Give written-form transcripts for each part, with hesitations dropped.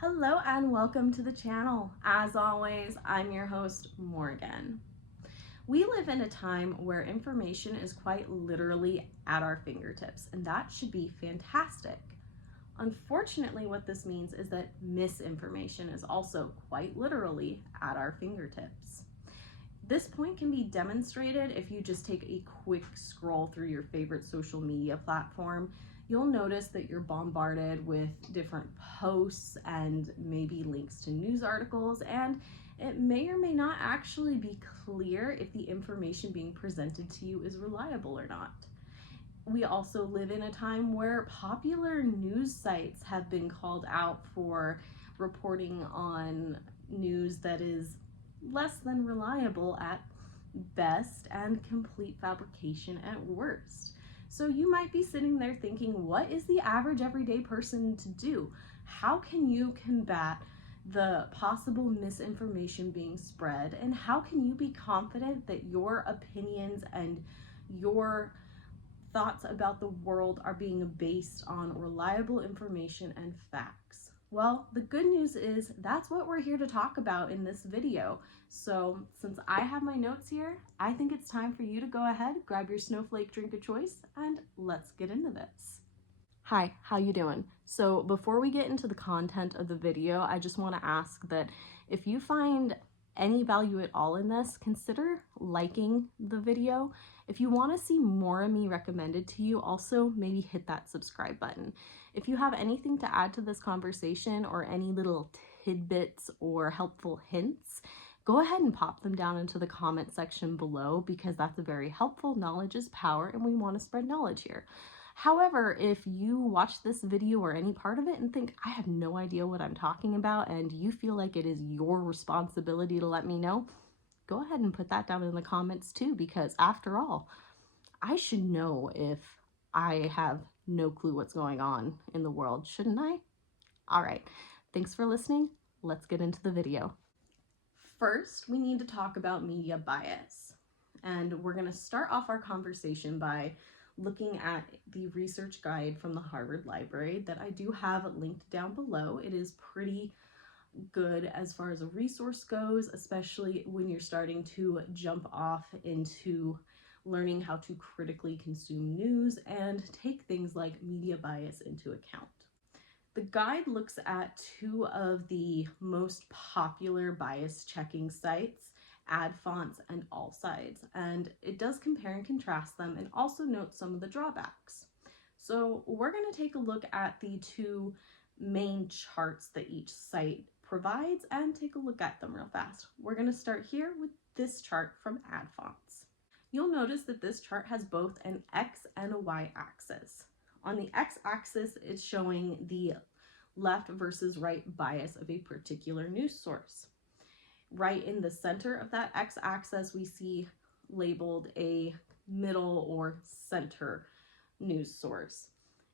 Hello and welcome to the channel. As always, I'm your host, Morgan. We live in a time where information is quite literally at our fingertips, and that should be fantastic. Unfortunately, what this means is that misinformation is also quite literally at our fingertips. This point can be demonstrated if you just take a quick scroll through your favorite social media platform. You'll notice that you're bombarded with different posts and maybe links to news articles, and it may or may not actually be clear if the information being presented to you is reliable or not. We also live in a time where popular news sites have been called out for reporting on news that is less than reliable at best and complete fabrication at worst. So you might be sitting there thinking, what is the average everyday person to do? How can you combat the possible misinformation being spread? And how can you be confident that your opinions and your thoughts about the world are being based on reliable information and facts? Well, the good news is that's what we're here to talk about in this video. So since I have my notes here, I think it's time for you to go ahead, grab your snowflake drink of choice, and let's get into this. Hi, how you doing? So before we get into the content of the video, I just want to ask that if you find any value at all in this, consider liking the video. If you want to see more of me recommended to you, also maybe hit that subscribe button. If you have anything to add to this conversation or any little tidbits or helpful hints, go ahead and pop them down into the comment section below, because that's a very helpful. Knowledge is power, and we want to spread knowledge here. However, if you watch this video or any part of it and think, I have no idea what I'm talking about, and you feel like it is your responsibility to let me know, go ahead and put that down in the comments too, because after all, I should know if I have no clue what's going on in the world, shouldn't I? All right, thanks for listening. Let's get into the video. First, we need to talk about media bias. And we're gonna start off our conversation by looking at the research guide from the Harvard Library that I do have linked down below. It is pretty good as far as a resource goes, especially when you're starting to jump off into learning how to critically consume news and take things like media bias into account. The guide looks at two of the most popular bias checking sites, AdFonts and AllSides, and it does compare and contrast them and also note some of the drawbacks. So we're going to take a look at the two main charts that each site provides and take a look at them real fast. We're going to start here with this chart from AdFonts. You'll notice that this chart has both an X and a Y axis. On the X-axis, it's showing the left versus right bias of a particular news source. Right in the center of that X-axis, we see labeled a middle or center news source.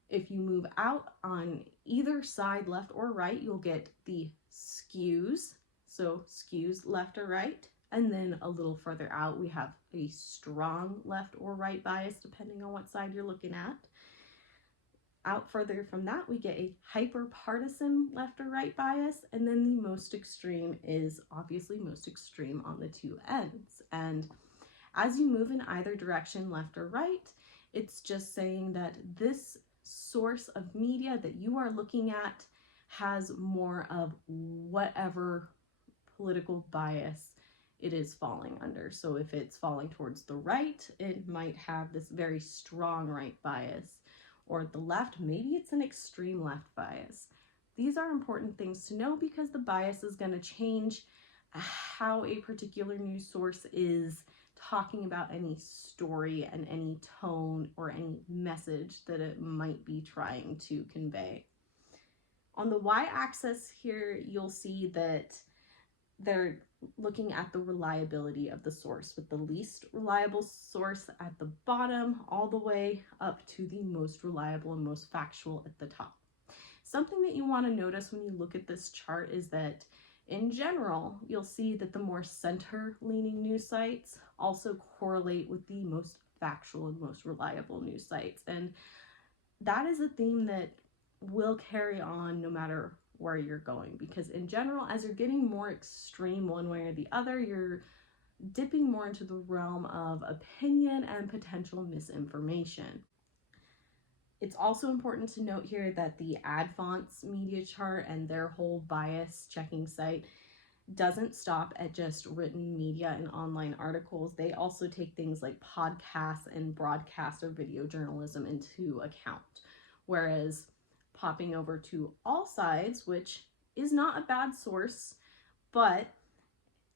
If you move out on either side, left or right, you'll get the skews. So skews left or right. And then a little further out, we have a strong left or right bias, depending on what side you're looking at. Out further from that, we get a hyper-partisan left or right bias, and then the most extreme is obviously most extreme on the two ends. And as you move in either direction, left or right, it's just saying that this source of media that you are looking at has more of whatever political bias it is falling under. So if it's falling towards the right, it might have this very strong right bias. Or at the left, maybe it's an extreme left bias. These are important things to know because the bias is going to change how a particular news source is talking about any story and any tone or any message that it might be trying to convey. On the y-axis here, you'll see that they're looking at the reliability of the source, with the least reliable source at the bottom all the way up to the most reliable and most factual at the top. Something that you want to notice when you look at this chart is that in general, you'll see that the more center-leaning news sites also correlate with the most factual and most reliable news sites. And that is a theme that will carry on no matter where you're going, because in general, as you're getting more extreme one way or the other, you're dipping more into the realm of opinion and potential misinformation. It's also important to note here that the AdFonts media chart and their whole bias checking site doesn't stop at just written media and online articles. They also take things like podcasts and broadcast or video journalism into account. Whereas popping over to All Sides, which is not a bad source, but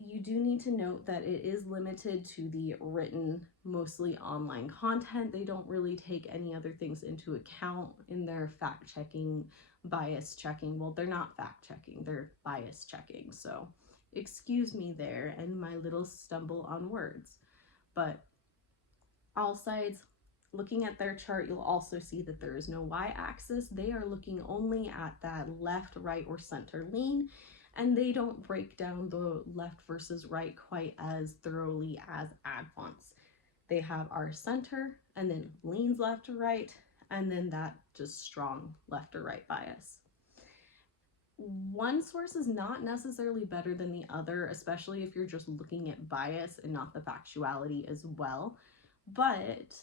you do need to note that it is limited to the written, mostly online content. They don't really take any other things into account in their fact checking, bias checking. Well, they're not fact checking, they're bias checking. So excuse me there and my little stumble on words. But All Sides, looking at their chart, you'll also see that there is no y-axis. They are looking only at that left, right, or center lean, and they don't break down the left versus right quite as thoroughly as AdFonts. They have our center, and then leans left to right, and then that just strong left or right bias. One source is not necessarily better than the other, especially if you're just looking at bias and not the factuality as well. But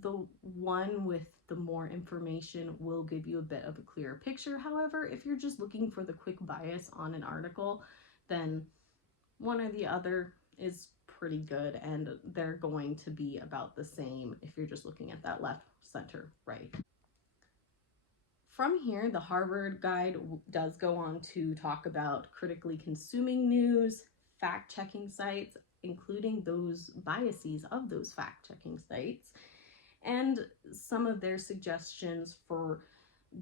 the one with the more information will give you a bit of a clearer picture. However, if you're just looking for the quick bias on an article, then one or the other is pretty good, and they're going to be about the same if you're just looking at that left, center, right. From here, the Harvard Guide does go on to talk about critically consuming news, fact-checking sites, including those biases of those fact-checking sites, and some of their suggestions for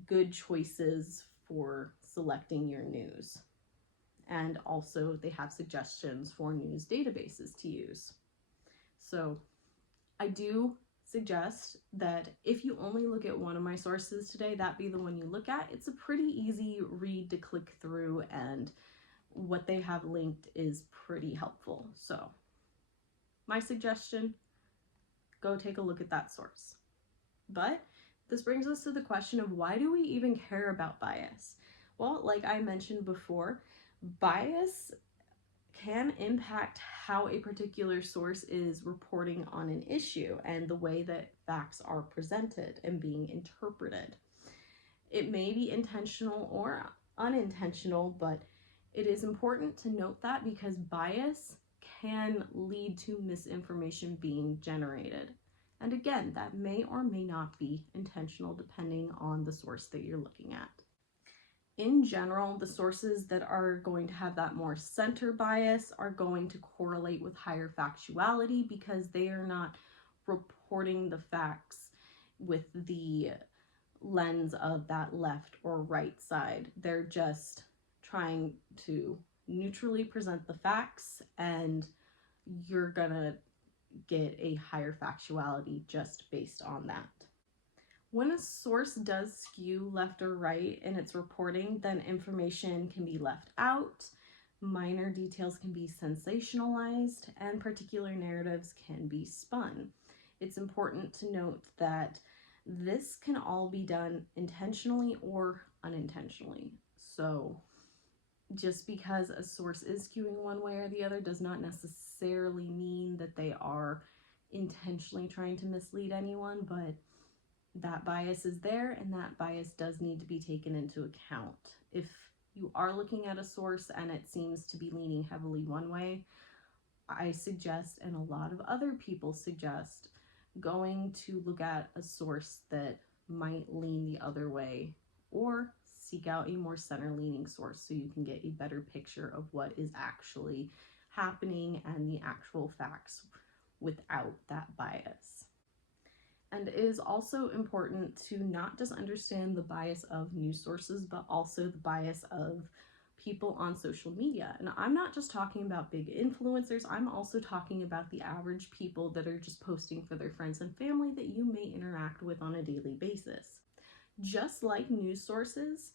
good choices for selecting your news. And also they have suggestions for news databases to use. So I do suggest that if you only look at one of my sources today, that be the one you look at. It's a pretty easy read to click through, and what they have linked is pretty helpful. So my suggestion, go take a look at that source. But this brings us to the question of, why do we even care about bias? Well, like I mentioned before, bias can impact how a particular source is reporting on an issue and the way that facts are presented and being interpreted. It may be intentional or unintentional, but it is important to note that, because bias can lead to misinformation being generated. And again, that may or may not be intentional depending on the source that you're looking at. In general, the sources that are going to have that more center bias are going to correlate with higher factuality, because they are not reporting the facts with the lens of that left or right side. They're just trying to neutrally present the facts, and you're gonna get a higher factuality just based on that. When a source does skew left or right in its reporting, then information can be left out, minor details can be sensationalized, and particular narratives can be spun. It's important to note that this can all be done intentionally or unintentionally. So just because a source is skewing one way or the other does not necessarily mean that they are intentionally trying to mislead anyone, but that bias is there, and that bias does need to be taken into account. If you are looking at a source and it seems to be leaning heavily one way, I suggest, and a lot of other people suggest, going to look at a source that might lean the other way, or seek out a more center-leaning source so you can get a better picture of what is actually happening and the actual facts without that bias. And it is also important to not just understand the bias of news sources, but also the bias of people on social media. And I'm not just talking about big influencers, I'm also talking about the average people that are just posting for their friends and family that you may interact with on a daily basis. Just like news sources,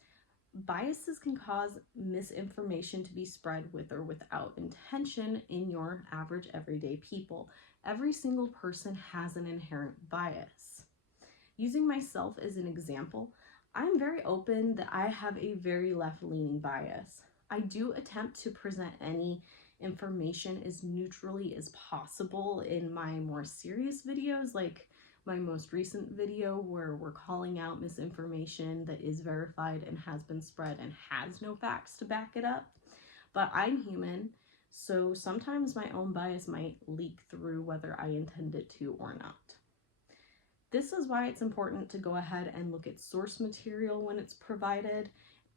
biases can cause misinformation to be spread with or without intention in your average everyday people. Every single person has an inherent bias. Using myself as an example, I'm very open that I have a very left-leaning bias. I do attempt to present any information as neutrally as possible in my more serious videos, like my most recent video where we're calling out misinformation that is verified and has been spread and has no facts to back it up. But I'm human, so sometimes my own bias might leak through whether I intend it to or not. This is why it's important to go ahead and look at source material when it's provided,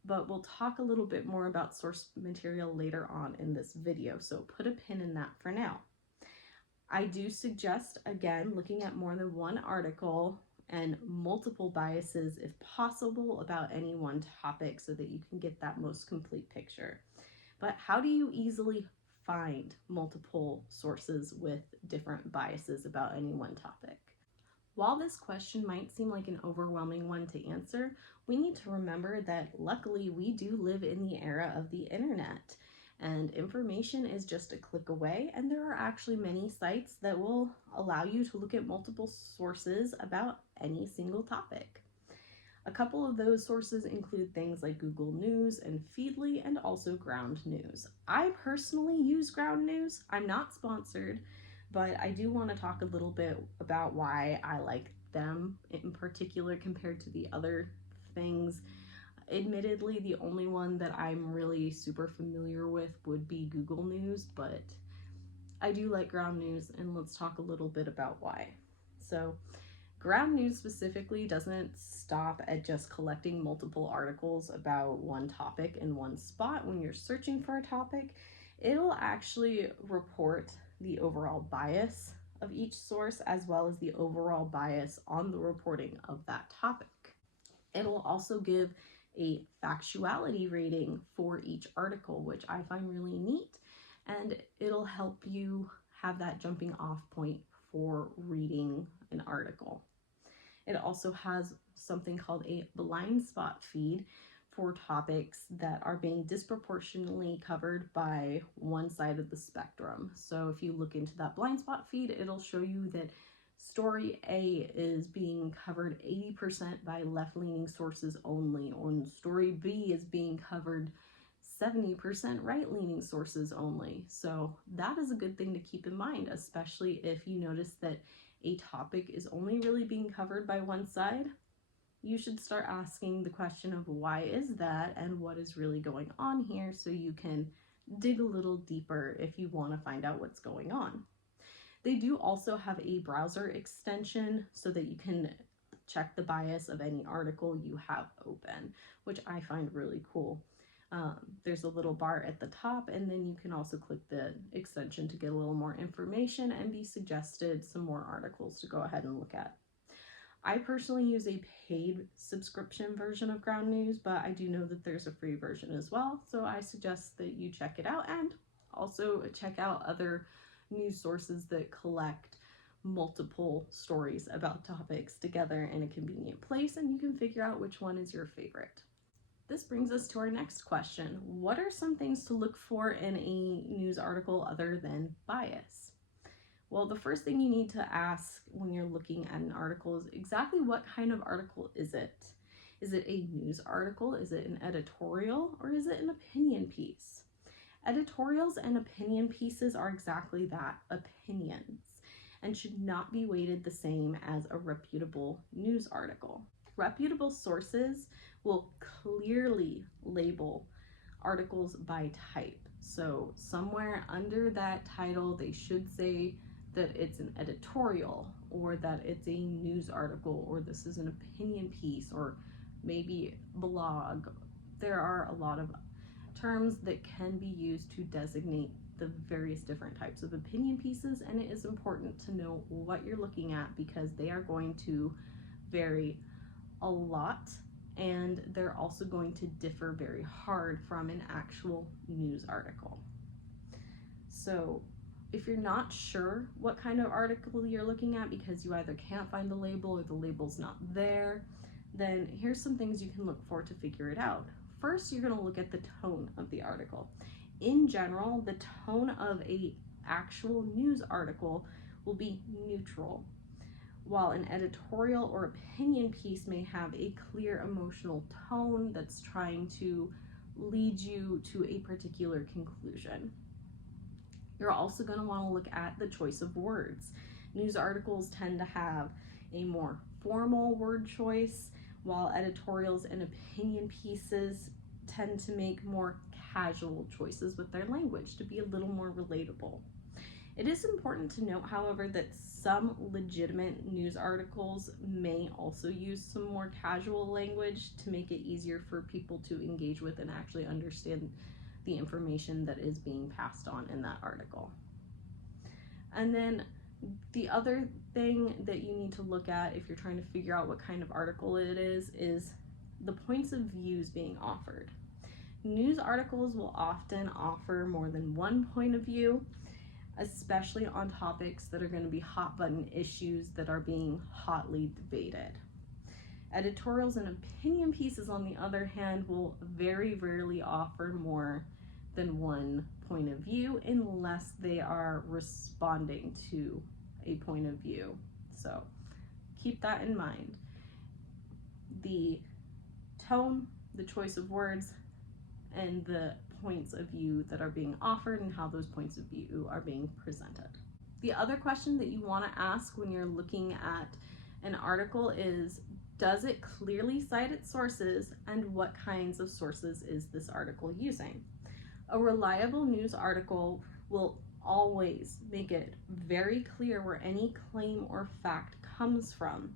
but we'll talk a little bit more about source material later on in this video, so put a pin in that for now. I do suggest, again, looking at more than one article and multiple biases if possible about any one topic so that you can get that most complete picture. But how do you easily find multiple sources with different biases about any one topic? While this question might seem like an overwhelming one to answer, we need to remember that luckily we do live in the era of the internet, and information is just a click away, and there are actually many sites that will allow you to look at multiple sources about any single topic. A couple of those sources include things like Google News and Feedly, and also Ground News. I personally use Ground News. I'm not sponsored, but I do want to talk a little bit about why I like them in particular compared to the other things. Admittedly, the only one that I'm really super familiar with would be Google News, but I do like Ground News, and let's talk a little bit about why. So, Ground News specifically doesn't stop at just collecting multiple articles about one topic in one spot. When you're searching for a topic, it'll actually report the overall bias of each source as well as the overall bias on the reporting of that topic. It'll also give a factuality rating for each article, which I find really neat, and it'll help you have that jumping off point for reading an article. It also has something called a blind spot feed for topics that are being disproportionately covered by one side of the spectrum. So if you look into that blind spot feed, it'll show you that story A is being covered 80% by left-leaning sources only, or story B is being covered 70% right-leaning sources only. So that is a good thing to keep in mind, especially if you notice that a topic is only really being covered by one side. You should start asking the question of why is that and what is really going on here, so you can dig a little deeper if you want to find out what's going on. They do also have a browser extension so that you can check the bias of any article you have open, which I find really cool. There's a little bar at the top, and then you can also click the extension to get a little more information and be suggested some more articles to go ahead and look at. I personally use a paid subscription version of Ground News, but I do know that there's a free version as well, so I suggest that you check it out, and also check out other news sources that collect multiple stories about topics together in a convenient place, and you can figure out which one is your favorite. This brings us to our next question. What are some things to look for in a news article other than bias? Well, the first thing you need to ask when you're looking at an article is exactly what kind of article is it? Is it a news article? Is it an editorial? Or is it an opinion piece? Editorials and opinion pieces are exactly that, opinions, and should not be weighted the same as a reputable news article. Reputable sources will clearly label articles by type. So somewhere under that title, they should say that it's an editorial, or that it's a news article, or this is an opinion piece, or maybe blog. There are a lot of terms that can be used to designate the various different types of opinion pieces, and it is important to know what you're looking at because they are going to vary a lot, and they're also going to differ very hard from an actual news article. So if you're not sure what kind of article you're looking at because you either can't find the label or the label's not there, then here's some things you can look for to figure it out. First, you're going to look at the tone of the article. In general, the tone of an actual news article will be neutral. while an editorial or opinion piece may have a clear emotional tone that's trying to lead you to a particular conclusion. You're also going to want to look at the choice of words. News articles tend to have a more formal word choice, while editorials and opinion pieces tend to make more casual choices with their language to be a little more relatable. It is important to note, however, that some legitimate news articles may also use some more casual language to make it easier for people to engage with and actually understand the information that is being passed on in that article. And then the other thing that you need to look at if you're trying to figure out what kind of article it is the points of views being offered. News articles will often offer more than one point of view, especially on topics that are going to be hot button issues that are being hotly debated. Editorials and opinion pieces, on the other hand, will very rarely offer more than one point of view unless they are responding to a point of view. So keep that in mind. The tone, the choice of words, and the points of view that are being offered and how those points of view are being presented. The other question that you want to ask when you're looking at an article is, does it clearly cite its sources, and what kinds of sources is this article using? A reliable news article will always make it very clear where any claim or fact comes from.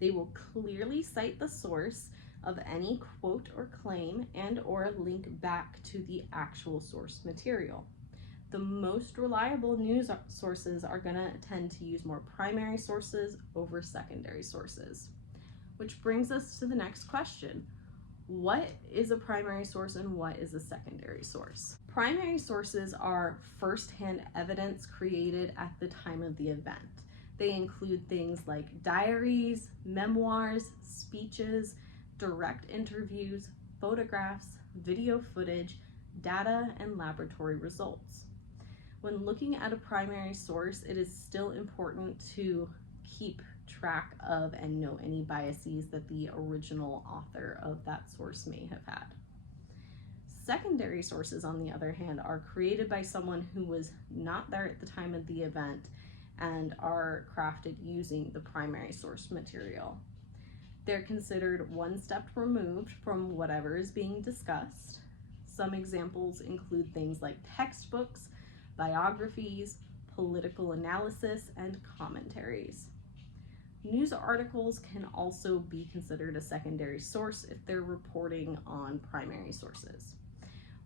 They will clearly cite the source of any quote or claim and or link back to the actual source material. The most reliable news sources are going to tend to use more primary sources over secondary sources. Which brings us to the next question. What is a primary source and what is a secondary source? Primary sources are first-hand evidence created at the time of the event. They include things like diaries, memoirs, speeches, direct interviews, photographs, video footage, data, and laboratory results. When looking at a primary source, it is still important to keep track of and know any biases that the original author of that source may have had. Secondary sources, on the other hand, are created by someone who was not there at the time of the event and are crafted using the primary source material. They're considered one step removed from whatever is being discussed. Some examples include things like textbooks, biographies, political analysis, and commentaries. News articles can also be considered a secondary source if they're reporting on primary sources.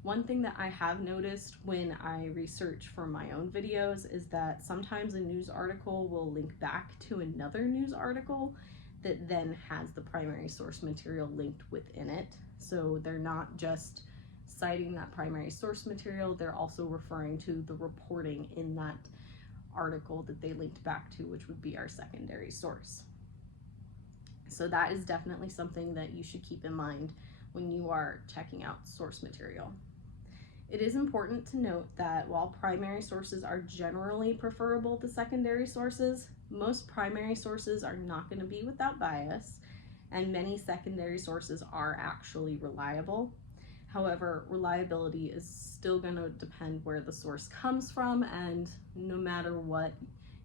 One thing that I have noticed when I research for my own videos is that sometimes a news article will link back to another news article that then has the primary source material linked within it. So they're not just citing that primary source material, they're also referring to the reporting in that article that they linked back to, which would be our secondary source. So that is definitely something that you should keep in mind when you are checking out source material. It is important to note that while primary sources are generally preferable to secondary sources, most primary sources are not going to be without bias, and many secondary sources are actually reliable. However, reliability is still going to depend where the source comes from, and no matter what,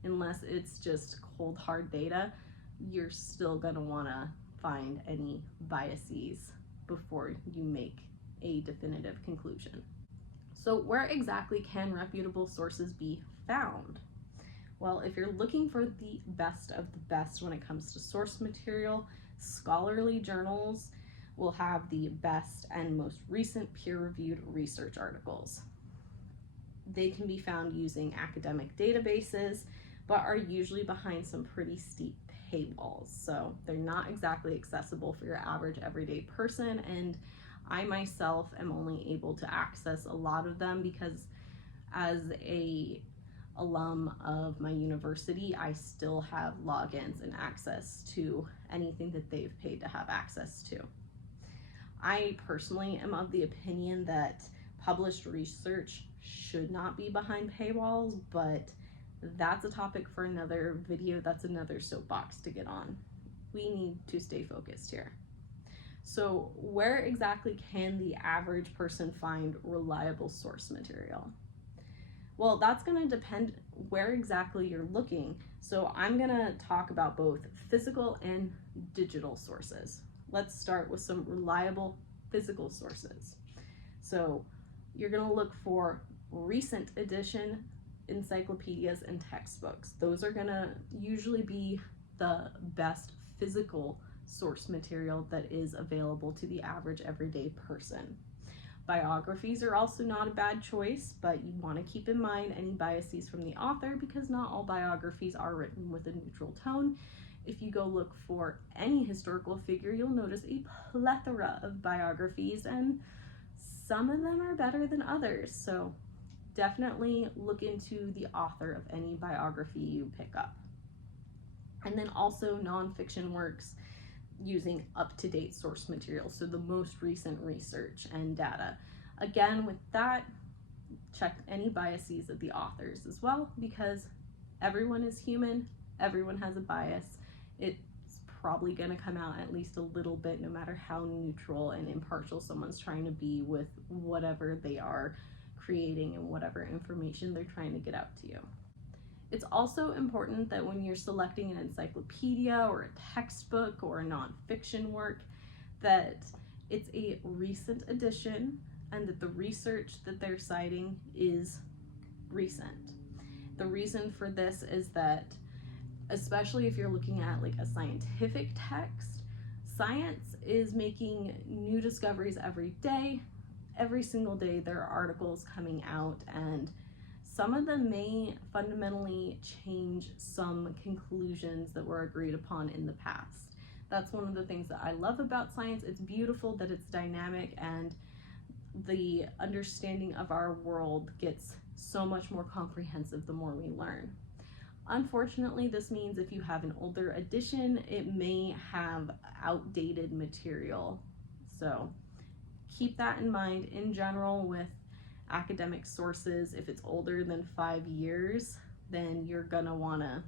unless it's just cold hard data, you're still going to want to find any biases before you make a definitive conclusion. So where exactly can reputable sources be found? Well, if you're looking for the best of the best when it comes to source material, scholarly journals will have the best and most recent peer-reviewed research articles. They can be found using academic databases, but are usually behind some pretty steep paywalls. So they're not exactly accessible for your average everyday person, and I myself am only able to access a lot of them because as a alum of my university, I still have logins and access to anything that they've paid to have access to. I personally am of the opinion that published research should not be behind paywalls, but that's a topic for another video. That's another soapbox to get on. We need to stay focused here. So where exactly can the average person find reliable source material? Well, that's going to depend where exactly you're looking. So I'm going to talk about both physical and digital sources. Let's start with some reliable physical sources. So you're going to look for recent edition encyclopedias and textbooks. Those are going to usually be the best physical source material that is available to the average everyday person. Biographies are also not a bad choice, but you want to keep in mind any biases from the author, because not all biographies are written with a neutral tone. If you go look for any historical figure, you'll notice a plethora of biographies, and some of them are better than others. So definitely look into the author of any biography you pick up. And then also nonfiction works using up-to-date source material, so the most recent research and data. Again, with that, check any biases of the authors as well, because everyone is human, everyone has a bias. It's probably going to come out at least a little bit, no matter how neutral and impartial someone's trying to be with whatever they are creating and whatever information they're trying to get out to you. It's also important that when you're selecting an encyclopedia or a textbook or a nonfiction work, that it's a recent edition and that the research that they're citing is recent. The reason for this is that, especially if you're looking at like a scientific text, science is making new discoveries every day. Every single day there are articles coming out, and some of them may fundamentally change some conclusions that were agreed upon in the past. That's one of the things that I love about science. It's beautiful that it's dynamic, and the understanding of our world gets so much more comprehensive the more we learn. Unfortunately, this means if you have an older edition, it may have outdated material. So keep that in mind. In general, with academic sources, if it's older than 5 years, then you're gonna wanna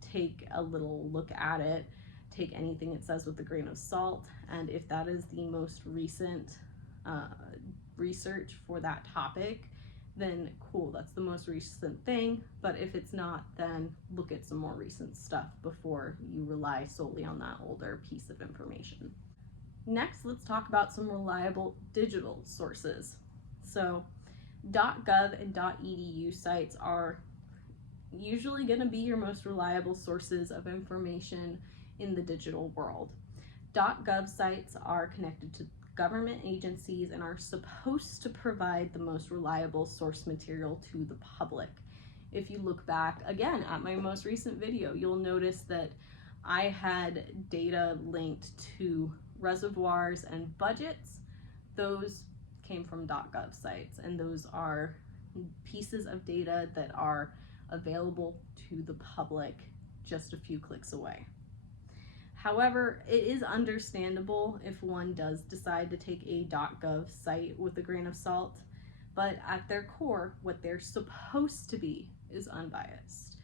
take a little look at it, take anything it says with a grain of salt, and if that is the most recent research for that topic, then cool, that's the most recent thing. But if it's not, then look at some more recent stuff before you rely solely on that older piece of information. Next, let's talk about some reliable digital sources. So .gov and .edu sites are usually going to be your most reliable sources of information in the digital world. .gov sites are connected to government agencies and are supposed to provide the most reliable source material to the public. If you look back again at my most recent video, you'll notice that I had data linked to reservoirs and budgets. Those came from .gov sites, and those are pieces of data that are available to the public just a few clicks away. However, it is understandable if one does decide to take a .gov site with a grain of salt, but at their core, what they're supposed to be is unbiased.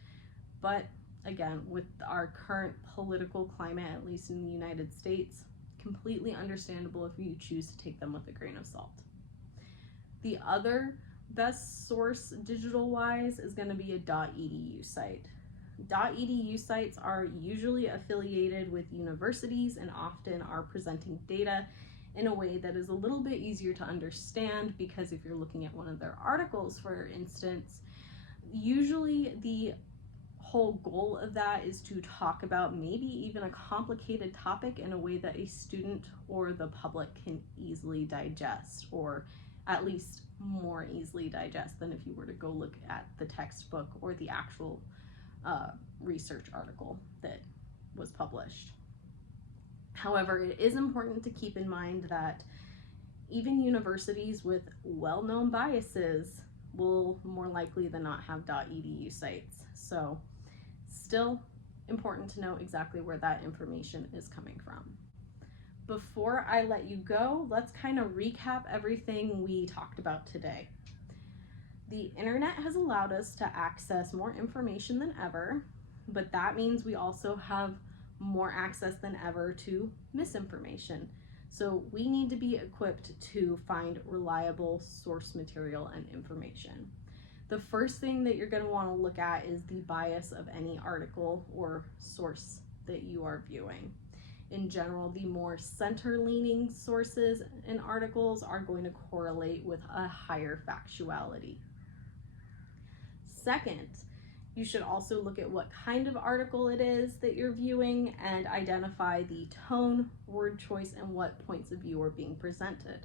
But again, with our current political climate, at least in the United States, completely understandable if you choose to take them with a grain of salt. The other best source digital-wise is going to be a .edu site. .edu sites are usually affiliated with universities and often are presenting data in a way that is a little bit easier to understand, because if you're looking at one of their articles, for instance, usually the whole goal of that is to talk about maybe even a complicated topic in a way that a student or the public can easily digest, or at least more easily digest than if you were to go look at the textbook or the actual research article that was published. However, it is important to keep in mind that even universities with well-known biases will more likely than not have .edu sites. So still important to know exactly where that information is coming from. Before I let you go, let's kind of recap everything we talked about today. The internet has allowed us to access more information than ever, but that means we also have more access than ever to misinformation. So we need to be equipped to find reliable source material and information. The first thing that you're going to want to look at is the bias of any article or source that you are viewing. In general, the more center-leaning sources and articles are going to correlate with a higher factuality. Second, you should also look at what kind of article it is that you're viewing and identify the tone, word choice, and what points of view are being presented.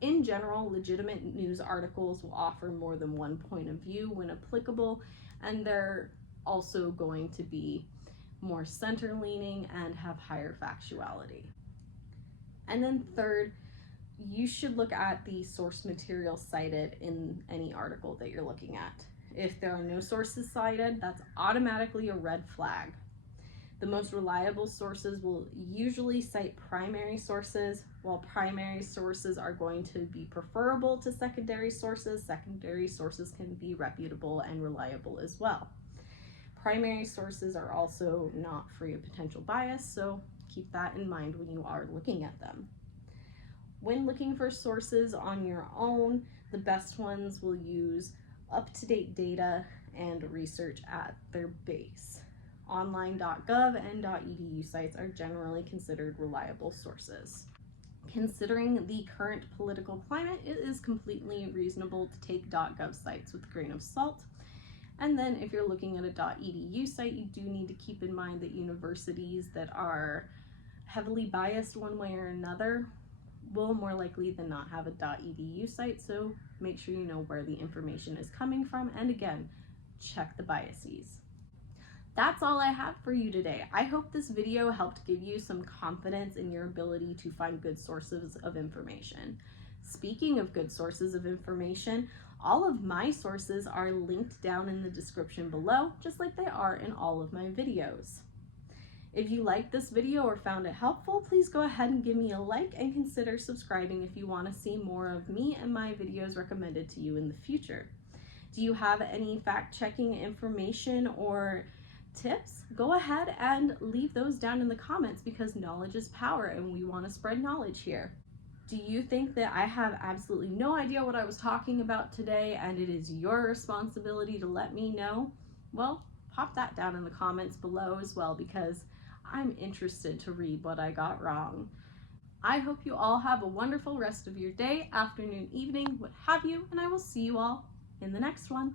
In general, legitimate news articles will offer more than one point of view when applicable, and they're also going to be more center-leaning and have higher factuality. And then third, you should look at the source material cited in any article that you're looking at. If there are no sources cited, that's automatically a red flag. The most reliable sources will usually cite primary sources, while primary sources are going to be preferable to secondary sources. Secondary sources can be reputable and reliable as well. Primary sources are also not free of potential bias, so keep that in mind when you are looking at them. When looking for sources on your own, the best ones will use up-to-date data and research at their base. Online.gov and .edu sites are generally considered reliable sources. Considering the current political climate, it is completely reasonable to take .gov sites with a grain of salt. And then if you're looking at a .edu site, you do need to keep in mind that universities that are heavily biased one way or another will more likely than not have a .edu site, so make sure you know where the information is coming from, and again, check the biases. That's all I have for you today. I hope this video helped give you some confidence in your ability to find good sources of information. Speaking of good sources of information, all of my sources are linked down in the description below, just like they are in all of my videos. If you liked this video or found it helpful, please go ahead and give me a like and consider subscribing if you want to see more of me and my videos recommended to you in the future. Do you have any fact-checking information or tips? Go ahead and leave those down in the comments, because knowledge is power and we want to spread knowledge here. Do you think that I have absolutely no idea what I was talking about today and it is your responsibility to let me know? Well, pop that down in the comments below as well, because I'm interested to read what I got wrong. I hope you all have a wonderful rest of your day, afternoon, evening, what have you, and I will see you all in the next one.